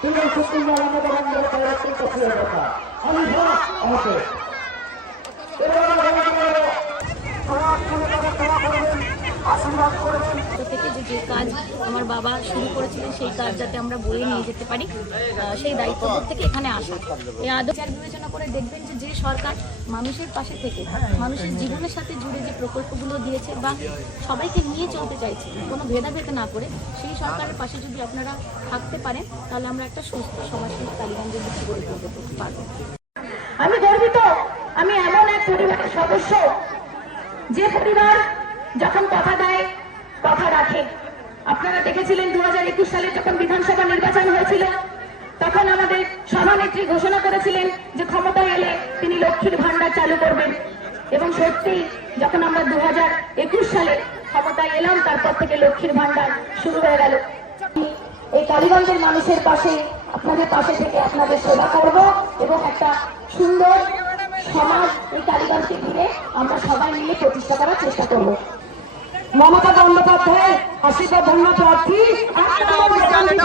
তিনি শুক্রবার আমাদের আমাদের পরিবর্তন করতে কথা আমি থেকে যে কাজ আমার বাবা শুরু করেছিলেন, সেই কাজ যাতে আমরা বয়ে নিয়ে যেতে পারি সেই দায়িত্ববোধ থেকে এখানে আসা। এই আদর্শ বিবেচনা করে দেখবেন যে যে সরকার মানুষের পাশে থেকে, মানুষের জীবনের সাথে জুড়ে যে প্রকল্পগুলো দিয়েছে বা সবাইকে নিয়ে চলতে চাইছে, কোনো ভেদাভেদ না করে সেই সরকারের পাশে যদি আপনারা থাকতে পারেন, তাহলে আমরা একটা সুস্থ সমাজকে কালীগঞ্জের দিকে গড়ে তুলতে পারব। আমি গর্বিত, আমি এমন এক পরিবারের সদস্য, যে পরিবার যখন কথা দেয়, কথা রাখে। আপনারা দেখেছিলেন দু হাজার একুশ সালে যখন বিধানসভা নির্বাচন হয়েছিল, তখন আমাদের সভানেত্রী ঘোষণা করেছিলেন যে ক্ষমতায় এলে তিনি লক্ষ্মীর ভান্ডার চালু করবেন। এবং সত্যি, যখন আমরা দু হাজার একুশ সালে ক্ষমতায় এলাম, তারপর থেকে লক্ষ্মীর ভান্ডার শুরু হয়ে গেল। এই কালীগঞ্জের মানুষের পাশে, আপনাদের পাশে থেকে আপনাদের সেবা করব এবং একটা সুন্দর সমাজ এই কালীগঞ্জকে ঘিরে আমরা সবাই মিলে প্রতিষ্ঠা করার চেষ্টা করব। মমতা বন্দ্যোপাধ্যায় আশীর্বাদ ধন্য প্রার্থী করতে হবে সবাই।